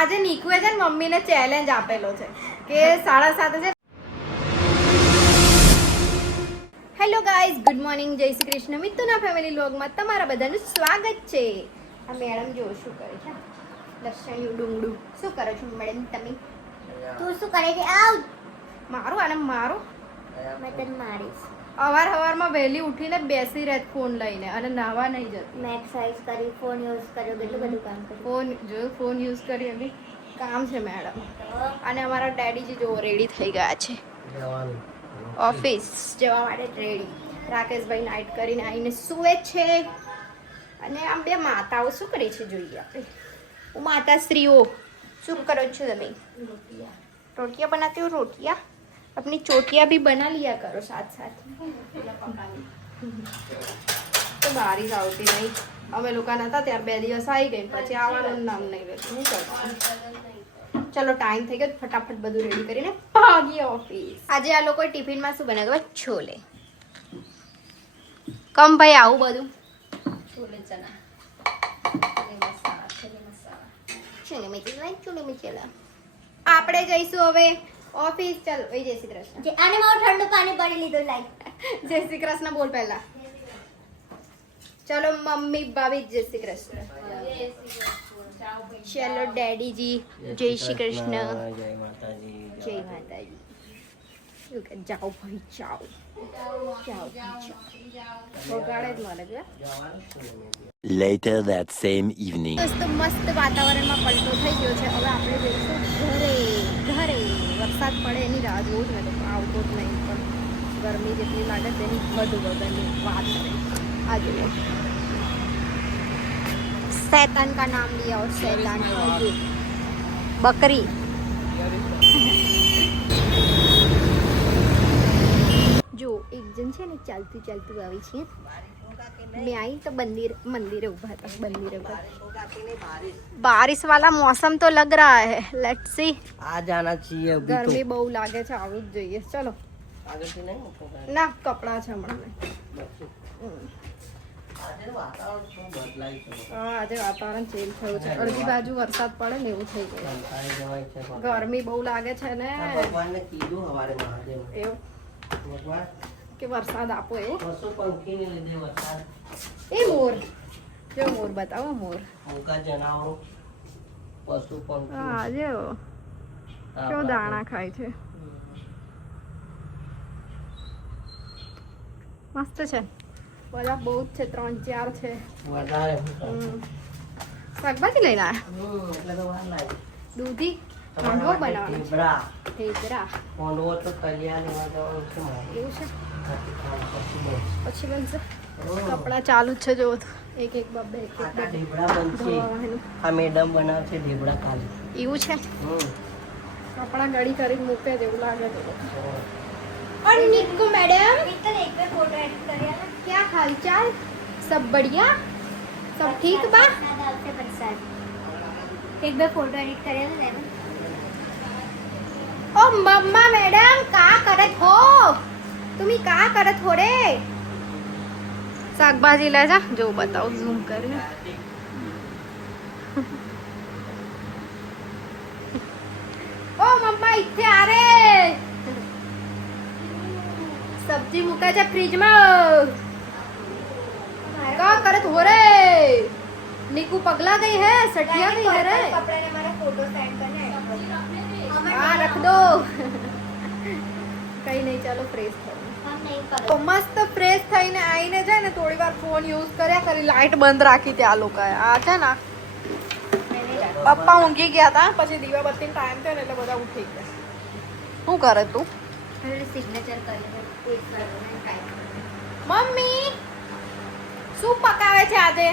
આજે નીકુએ છે ને મમ્મીને ચેલેન્જ આપેલો છે કે 7:30 છે. હેલો ગાઈઝ, ગુડ મોર્નિંગ, જય શ્રી કૃષ્ણ. મિત્તુના ફેમિલી વ્લોગમાં તમારા બધાનું સ્વાગત છે. આ મેડમ જો શું કરે છે, લસણિયું ડુંગળું. શું કરો છો મેડમ તમે? તું શું કરે છે? આવ મારું આને મારું. મેં તને મારીશ. સવારમાં વહેલી ઉઠીને બેસી રહે ફોન લઈને અને નાહવા નહીં જતી. મેં એક્સરસાઇઝ કરી, ફોન યુઝ કર્યો, કેટલું બધું કામ કર્યું. ફોન યુઝ કરી એવી કામ છે મેડમ. અને અમારા ડેડીજી જો રેડી થઈ ગયા છે ઓફિસ જવા માટે રેડી. રાકેશભાઈ નાઇટ કરીને આવીને સૂવે છે. અને આમ બે માતાઓ શું કરે છે જોઈએ આપણે. હું માતાશ્રીઓ શું કરો છો તમે? રોટિયા બનાતી હો. રોટિયા अपनी चोटियां भी बना लिया करो साथ साथ. તો બારીશ આવતી નહીં. અમે લોકો નતા ત્યારે 2 દિવસ આવી ગઈ, પછી આવવાનું નામ નહીં લેતું. શું કરવાનું? ચલો ટાઈમ થઈ ગયો, ફટાફટ બધું રેડી કરીને ભાગીએ ઓફિસ. આજે આ લોકો ટિફિનમાં શું બનાવ્યું? છોલે. કમ ભાઈ આવું બધું છોલે ચના, છોલે મસાલા. આપણે જઈશું હવે ઓફિસ. ચાલો જય શ્રી કૃષ્ણ. આને મારું ઠંડુ પાણી પડી લીધું. લાઈ જય શ્રી કૃષ્ણ બોલ પહેલા. ચલો મમ્મી ભાભી જય શ્રી કૃષ્ણ. ચલો ડેડીજી જય શ્રી કૃષ્ણ. જય માતાજી. શું કે જાઓ ભાઈ જાઓ. વગાડે જ મળે છે. Later that same evening. દોસ્તો મસ્ત વાતાવરણમાં પલટો થઈ ગયો છે. હવે આપણે જઈશું ઘરે. વરસાદ પડે એની રાહ જોઉં જ ને, તો આવતો જ નહીં. પણ ગરમી જેટલી લાગે તેની વધુ વગરની વાત કરે. આ જુઓ, શૈતાન કા નામ लिया और शैतान बकरी. જો એક જણ છે ને ચાલતું આવી છે. मैं आई तो मंदिर ऊपर था. बारिश वाला मौसम तो लग रहा है. Let's see. आ जाना चाहिए अभी. गर्मी बहु लागे છે, આવું જ જોઈએ. ચલો આગળથી નહીં મૂકો. ના કપડા છે હમણાં. આજે વાતાવરણ શું બદલાય છે. હા આજે વાતાવરણ ચેન્જ થયું છે. અડધી બાજુ વરસાદ પડે ને એવું થઈ ગયું. કંટાળી જવાય છે. ગરમી બહુ લાગે છે ને. ભગવાનને કીધું હવારે મહાદેવ એવું ભગવાન કે વરસાદ આપો. એ પશુ પંખીને લીધે વરસાદ. એ મોર જો મોર બતાવો. મોર મૂકા જનાવરો પશુ પંખી. હા જો કેવો દાણા ખાય છે. મસ્ત છે. બધા બહુ જ છે. 3-4 છે. વધારે શાકભાજી લઈને આવ્યા. એટલે તો વાર લાગે. દૂધી હાંડવો બનાવવાનો છે. ઢેબરા ઢેબરા કોંડવો તો તલિયા લેવા જવાનું છે મારે. એવું છે. પછી પછી બનશે. કપડા ચાલુ જ છે. જો એક બબ્બે એક આ ઢેબરા બનશે. ધોવાનું. આ મેડમ બનાવશે ઢેબરા કાલે. એવું છે. કપડા ગળી કરીને મૂકે જેવું લાગે છે. और निक्कू मैडम મિત્ર એક બે ફોટો એડિટ કર્યા ને. क्या हाल चाल? सब बढ़िया? सब ठीक बा? વરસાદ આવશે વરસાદ. એક બે ફોટો એડિટ કર્યા ને એમાં. ओ मम्मा मैडम का करत हो? तुम्ही का करत हो रे? શાકભાજી લે જા. જો બતાવું ઝૂમ કરીને. ઓ મમ્મા ઇથે આ રે. સબ્જી મૂકા છે ફ્રીજમાં. કા કરત હો રે? નીકુ પગલા ગઈ હે, સટિયા ગઈ હે રે. કપડાને મારા ફોટો સેન્ડ કરને. હા રખ દો. કઈ નહીં, ચાલો ફ્રેશ કરો. હમ નહીં કરો. તો મસ્ત ફ્રેશ થઈને આવીને છે ને થોડી વાર ફોન યુઝ કર્યા કરી. લાઈટ બંધ રાખી ત્યાં લોકોએ. આ છે ને પપ્પા ઊંઘી ગયા હતા, પછી દીવાબત્તીનો ટાઈમ થયો ને એટલે બધા ઉઠી ગયા. શું કરે તું? સિગ્નેચર કરી એક કરવાનો ટાઈમ. મમ્મી શું પકાવે છે આજે?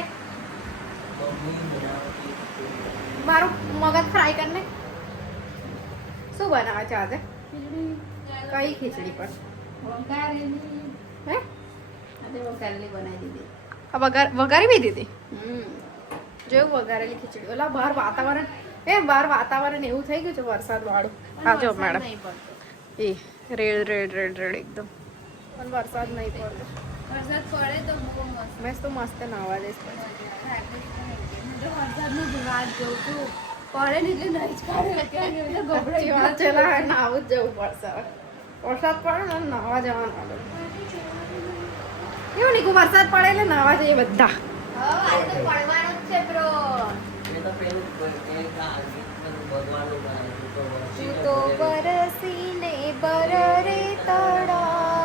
મારું મગજ ફ્રાય કરને. શું બનાવે છે આજે? કઈ ખીચડી પર? હે વઘારી બી દીધી. જેવું વઘારેલી ખીચડી. ઓલા બહાર વાતાવરણ એવું થઈ ગયું છે વરસાદ વાળું. આ જો મેડમ એ રેડ એકદમ. પણ વરસાદ નહીં પડતો. વરસાદ પડે તો બહુ મસ્ત. મેં તો મસ્ત નાવા જઈશ. વરસાદની જ વાત જોઉં છું. પડે ને એટલે નહીં જ કાઢે અત્યારે એટલે ગભરાઈ સાચી વાત છે લા, નાવું જ જવું પડશે હવે. વરસાદ પડે ને નાવા જવાનું આપણે. એવું નીકળું વરસાદ પડે એટલે નાવા જઈએ બધા. આજે તો પડવાનું જ છે બ્રો. એ તો પેલું જ કોઈ એક આ ગીત બધું ભગવાનનું ગાયું, તું તો બરસીને બરરે તળા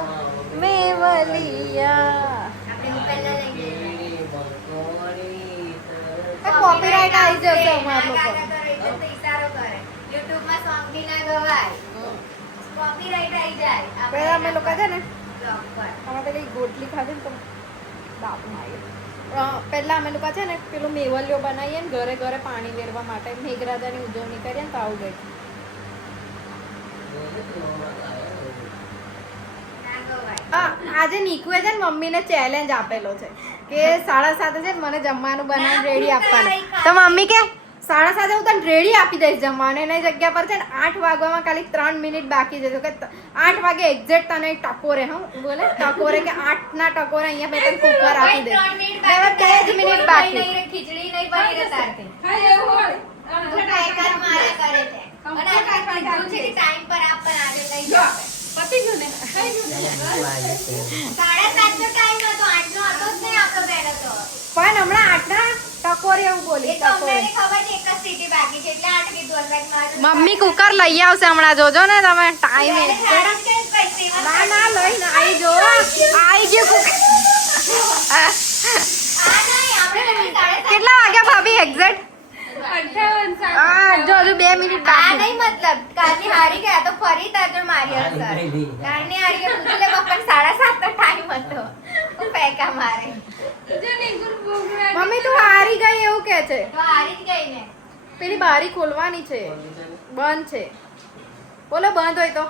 મેવલિયા. આપણે હું પહેલા લઈ ગઈ. કોપીરાઇટ આવી જશે અમારા લોકો. ઈશારો કરે. YouTube માં સોંગ બી ના ગવાય. કોપીરાઇટ આવી જાય. પેલા અમે લોકો છે ને બ્લોગ પર. અમે પેલી ગોટલી ખાધી ને તો બાપ પહેલા અમે લોકો છે ને પેલું મેવલિયો બનાવીએ ને ઘરે ઘરે પાણી વેરવા માટે મેઘરાજાની ઉજવણી કરીએ ને તો આવું ગઈ. ના ગવાય. આજે નીકુએ છે ને મમ્મીને ચેલેન્જ આપેલો છે કે 7:30 છે ને મને જમવાનું બનાવીને રેડી આપવાનું. તો મમ્મી કે 7:30 હું તને રેડી આપી દઈશ જમવાનું. એની જગ્યા પર છે ને 8 વાગવામાં ખાલી 3 મિનિટ બાકી છે. તો કે 8 વાગે એક્ઝેક્ટ તને ટકોરે હું બોલે ટકોરે કે 8 ના ટકોરે અહીંયા મેં તને કુકર આપી દઈશ. 3 મિનિટ બાકી. ખીચડી નહીં બની રહે તારથી. તું કાંઈ કાંઈ મારા કરે છે. અને આપણે કીધું છે કે ટાઈમ પર આપ પણ આજે લઈ જાઓ. 7:30 નો ટાઈમ હતો, 8 નો હતો જ નહીં આપણો પહેલો તો. પણ હમણાં 8 ના ટકોરે એવું બોલી એ તો ટકોરે. અમને ખબર છે એક જ સીટી બાકી છે એટલે 8 કીધું અંદાજ મારું. મમ્મી કુકર લઈ આવશે હમણાં જોજો ને તમે ટાઈમ પહેલે સાડા જ કઈ પૈસે એમાં ના ના લઈને આવી જો આવી ગયું કુકર. આ નહીં આપણે મમ્મી 7:30 કેટલા વાગ્યા ભાભી એક્ઝેક્ટ? 58 જો હજુ 2 મિનિટ આ બાકી. નહીં મતલબ કાલની હારી ગયા તો ફરી તાજો મારી હશે. કાલની હારી ગયા પૂછી લે પણ 7:30 નો ટાઈમ હતો. હું પેકા મારે. મમ્મી તું હારી ગઈ એવું કે છે. તો હારી જ ગઈ ને. પેલી બારી ખોલવાની છે બંધ છે. બોલો બંધ હોય તો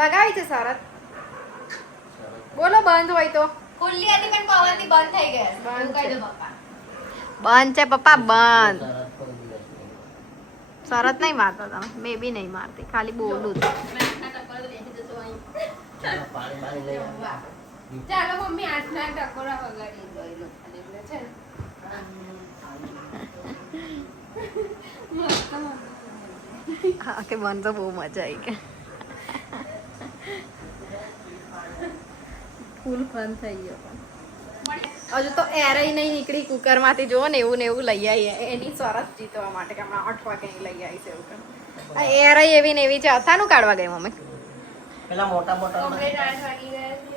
લગાવી છે શરત. બોલો બંધ હોય તો. ખુલ્લી હતી પણ પવનથી બંધ થઈ ગયા. બંધ કહી છે. દો પપ્પા. બંધ છે પપ્પા બંધ. શરત નહીં મારતો તમે. મે બી નહીં મારતી ખાલી બોલું છું. પાણી બાણી લઈ આવ. ચાલો મમ્મી 8 ના ટકોરા વગાડી દો એ લોકોને એટલે છે ને. હા કે બંધ તો બહુ મજા આવી કે ફૂલ ફન થઈ ગયો. હજુ તો એરય નહીં નીકળી કુકર માંથી જો ને એવું લઈ આવી એની શરત જીતવા માટે કે હમણાં 8 વાગે લઈ આવી છે એવું. આ એરય એવી ને એવી છે. અથાનું કાઢવા ગઈ મમ્મી. પેલા મોટા મોટા કમ્પ્લીટ 8 વાગી ગયા છે.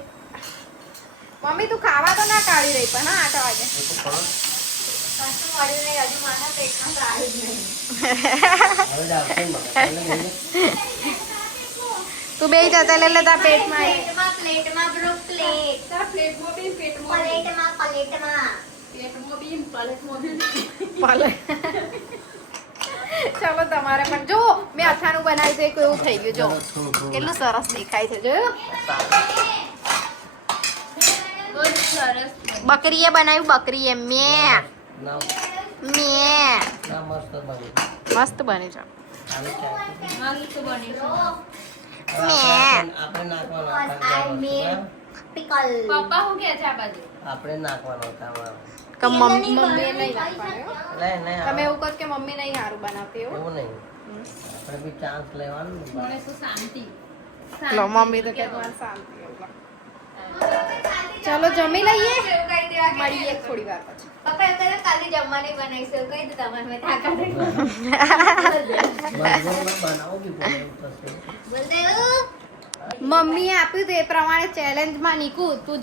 મમ્મી તું ખાવા તો ના કાઢી રહી પણ હા 8 વાગે. એ તો ખરો. કશું મળ્યું નહીં હજુ મારા પેટમાં તો આવ્યું જ નહીં. હવે જ આવશે ને મગજ. એટલે લઈ લે. તું બે જતા લે લેતા પેટમાં આવી. પ્લેટમાં બ્રો પ્લેટ. પ્લેટમાં પાલે ચાલો તમારે પણ જો મેં અથાણું બનાવ્યું તો એક એવું થઈ ગયું જો કેટલું સરસ દેખાય છે જોયું. બહુ જ સરસ. બકરીએ બનાવ્યું બકરીએ મેં ના મેં ના મસ્ત બની. મસ્ત બને છે. આવી ક્યાંથી? મસ્ત બની છે. આપણે નાખવાનો I made pickle. પપ્પા શું કહે છે આ બાજુ? આપણે નાખવાનો હતા કે મમ્મી નહીં નાખવાનું. નહીં નહીં તમે એવું કહો કે મમ્મી નહીં સારું બનાવતી એવું. એવું નહીં આપણે બી ચાન્સ લેવાનું ને. મને શું શાંતિ. લો મમ્મી તો કે તમારે શાંતિ એવું. ચલો જમી લઈએ મળીએ થોડી વાર પછી. પપ્પા એમ કહે કાલે જમવાની બનાવીશું એવું કહી દે તમારે મેં તાકાત નહીં. બનાવો બી પડે એવું થશે. બોલ દે મમ્મીએ આપ્યું તો એ પ્રમાણે ચેલેન્જમાં નીકુ તું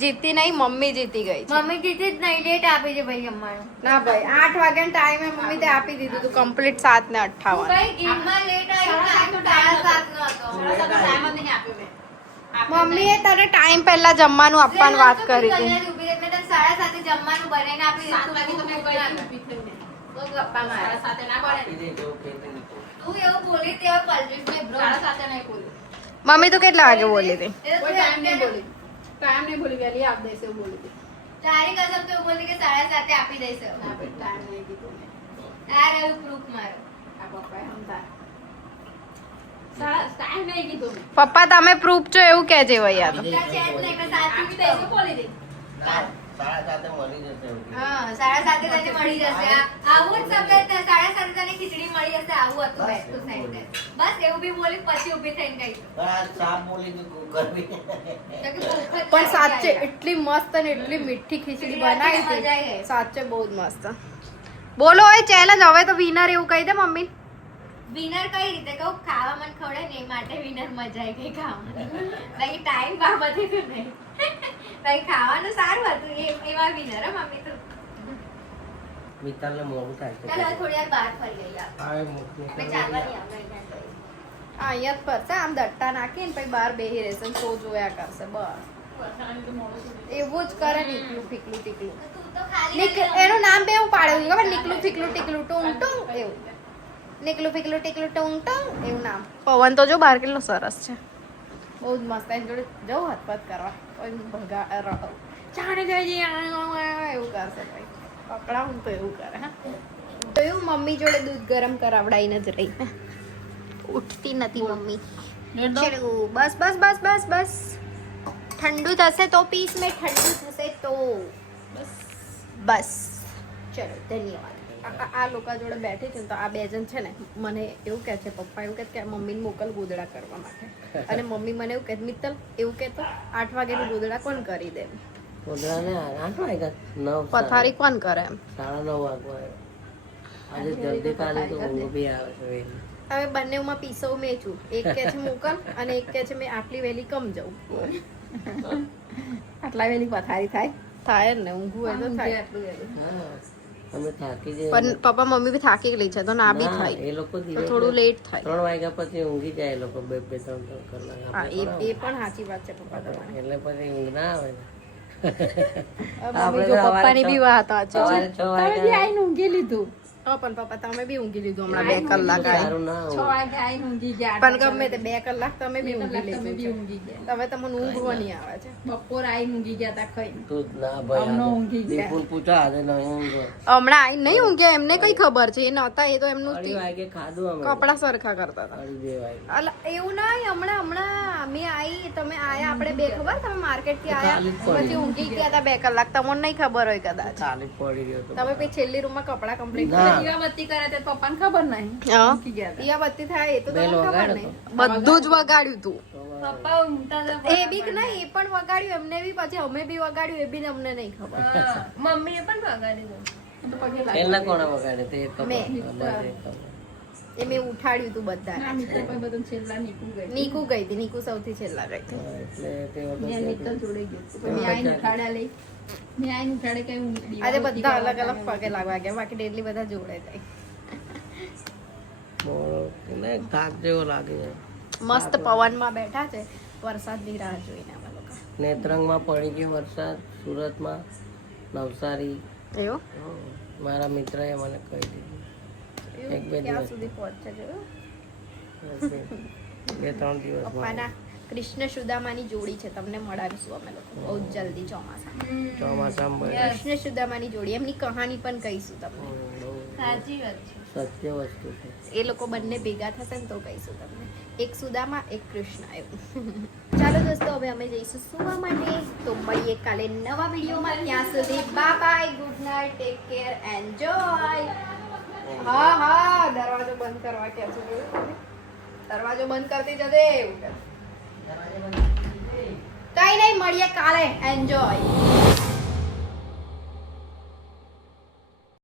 જીતી નહીં મમ્મી જીતી ગઈ છે. મમ્મી કીધી જ નહીં ડેટ આપી છે ભાઈ જમવાનું. ના ભાઈ 8 વાગ્યાના ટાઈમે મમ્મી તે આપી દીધું તું કમ્પ્લીટ 7:58. ભાઈ ગેમમાં લેટ આવ્યું ટાઈમ 7:30 નો હતો. મમ્મીએ તને ટાઈમ પહેલા જમવાનું આપવાની વાત કરી હતી. મેં તને 7:30 જમવાનું બનાવીને આપી દીધું. તો ગપ્પા મારે. આપી દેજો કે નહીં. તું એવું બોલી તે પલવીશ મેં બ્રો. મમ્મી તો કેટલા વાગે બોલી હતી? ટાઈમ નહીં બોલી વહેલી આપી દઈશ એવું બોલી હતી. તારી કસમ તો એવું બોલી કે 7:30 આપી દઈશ. ના બેટા ટાઈમ નહીં કીધું મેં. તારે એવું પ્રૂફ મારો. આ પપ્પાએ સમજાય. ટાઈમ નહીં કીધું મેં. પપ્પા તમે પ્રૂફ છો એવું કહેજે ભાઈ યાર. છે જ નહીં મેં સાચું જ દઈશ બોલી દે. 7:30 મળી જશે એવું. હા 7:30 તને મળી જશે આવું જ સમજે 7:30 તને ખીચડી મળી જશે આવું હતું બેક ટુ સાઈડ બસ એવું બી બોલી પછી ઊભી થઈને ગઈ પણ આ સાપ બોલી તો કરવી. પણ સાચે એટલી મસ્ત અને એટલી મીઠી ખીચડી બનાવી મજા આવી હતી ગઈ. સાચે બહુ જ મસ્ત. બોલો એ ચેલેન્જ હવે તો વિનર એવું કહી દે મમ્મી. વિનર કઈ રીતે કહું ખાવા મને ખવડે ને એ માટે વિનર મજા આવી ગઈ ખાવાની બાકી ટાઈમ બાબતે તો નહીં બાકી ખાવાનું સારું હતું એવા વિનર હો મમ્મી તો મિત્તલને મોડું થાય છે. ચાલો હવે થોડી વાર બહાર ફરી લઈએ આવે મોકલી. આપણે ચાલવા નહીં આપણે આ અહીંયા અહીંયા જ ફરશે આમ દટ્ટા નાખીને પછી બહાર બેહી રહેશે ને શો જોયા કરશે બસ એવું જ કરે નીકલું ફીકલું ટીકલું. તું તો ખાલી એનું નામ બે એવું પાડ્યું ખબર નીકલું ફીકલું ટીકલું ટુંગ ટુંગ એવું નીકલું ફીકલું ટીકલું ટુંગ ટુંગ એવું નામ. પવન તો જો બહાર કેટલો સરસ છે બહુ જ મસ્ત એની જોડે જવું હથપથ કરવા કોઈ ભગા જાણે જઈએ એવું કરશે ભાઈ પકડાવું તો એવું કરે હા તો એવું મમ્મી જોડે દૂધ ગરમ કરાવડાવીને જ રહી ને ઉઠતી નથી મમ્મી. ચલો બસ બસ બસ બસ બસ ઠંડુ થશે તો પીસ મેં ઠંડુ થશે તો બસ ચલો ધન્યવાદ. આ લોકો જોડે બેઠી છે ને તો આ બે જણ છે ને મને એવું કહે છે પપ્પા એવું કહે કે મમ્મીને મોકલ ગોદડા કરવા માટે અને મમ્મી મને એવું કહે મિત્તલ એવું કહેતો 8 વાગ્યાની ગોદડા કોણ કરી દે ગોદડાને 8 વાગ્યા 9 પથારી કોણ કરે એમ 9:30 વાગ્યા. આજે જલ્દી કાલે તો ઊંઘ બી આવે છે વહેલી. હવે બંનેમાં પીસવ મેં છું એક કહે છે મોકલ અને એક કહે છે મેં આટલી વહેલી કમ જાઉં આટલા વહેલી પથારી થાય જ ને ઊંઘું હોય તો થાય. હા અમે થાકી જઈએ. પણ પપ્પા મમ્મી બી થાકી ગઈ છે તો ના બી ના, થાય એ લોકો તો દિવસ થોડું લેટ થાય. 3 વાગ્યા પછી ઊંઘી જાય એ લોકો 2-3 કલાક. હા આપણે એ પણ સાચી વાત છે પપ્પા તમારી. એટલે પછી ઊંઘ ના આવે ને. મમ્મી જો પપ્પાની બી વાત સાચી છે. સવારે 6 વાગ્યા ઊંઘી લીધું હા પણ પપ્પા તમે બી ઊંઘી લીધું હમણાં 2 કલાક આવી. સારું ના ઊંઘ. પણ ગમે તે 2 કલાક તમે બી ઊંઘી લીધું છે. હવે તમને ઊંઘવો નહીં આવે છે. બપોર આઈ ઊંઘી ગયા તા ખાઈ તું જ ના ભાઈ અમને આજે ઊંઘી ગયા. દીપુને પૂછો આજે નહીં ઊંઘો. હમણાં આઈ નહીં ઊંઘ્યા એમને કઈ ખબર છે એ નહોતા એ તો એમનું 2 વાગે ખાધું અમે. કપડા સરખા કરતા હતા. 2 વાગે. અલા એવું નહીં હમણાં મેં આઈ તમે આયા આપણે બે ખબર તમે માર્કેટ થી આયા ખાલી જ પડી. પછી ઊંઘી ગયા હતા 2 કલાક તમને નહીં ખબર હોય કદાચ ખાલી જ પડી રહ્યો તો. તમે પછી છેલ્લી રૂમમાં કપડા કમ્પ્લીટ ના. દીવાબત્તી કરે તે પપ્પાને ખબર નહીં હા ઊંઘી ગયા તા. દીવાબત્તી થાય એ તો તમને બેલ ખબર વગાડ્યો નહીં બધું જ વગાડ્યું તું પપ્પા ઊંઘતા હતા એ બી નહીં એ પણ વગાડ્યું એમને બી પછી અમે બી વગાડ્યું એ બી અમને નહીં ખબર મમ્મીએ પણ વગાડી દઉં તો પગે લાગે. એના કોણે વગાડે તે ખબર. મેં. અમારે ખબર. એ મેં ઉઠાડ્યું તું ના બધા મિત્ર પણ બધું છેલ્લા નીકળી ગઈ નીકુ ગઈ હતી નીકુ સૌથી છેલ્લા ગઈ હતી હા, એટલે તે મેં વખતે મિત્ર જોડે ગઈ હતી. મેં આઈને ઉઠાડ્યા લઈ મેં આઈને ઉઠાડે કઈ આજે બધા અલગ અલગ પગે લાગવા ગયા બાકી ડેલી બધા જોડે જાય મોડો ને થાક જેવો લાગે છે. મસ્ત પવનમાં બેઠા છે વરસાદની રાહ જોઈને અમે લોકો નેત્રંગમાં પડી ગયો વરસાદ, સુરતમાં, નવસારી. એવું હમ. મારા મિત્રએ મને કહી દીધું. એક બે ક્યાં દિવસ. સુધી પહોંચે જોયું 2-3 દિવસ પપ્પાના કૃષ્ણ સુદામાની જોડી છે તમને મળાવીશું અમે લોકો બહુ જ જલ્દી ચોમાસામાં ચોમાસામાં બને. કૃષ્ણ સુદામાની જોડી એમની કહાની પણ કહીશું તમને બહુ સાચી વાત છે સત્ય વસ્તુ છે. એ લોકો બંને ભેગા થશે ને તો કહીશું તમને એક સુદામા એક કૃષ્ણ એવું ચાલો દોસ્તો હવે અમે જઈશું સુવા માટે તો મળીએ કાલે નવા વિડીયોમાં ત્યાં સુધી bye bye good night take care enjoy હા હા દરવાજો બંધ કરવા કે છે દરવાજો બંધ કરતી જજે એવું કઈ નહીં મળીએ કાલે એન્જોય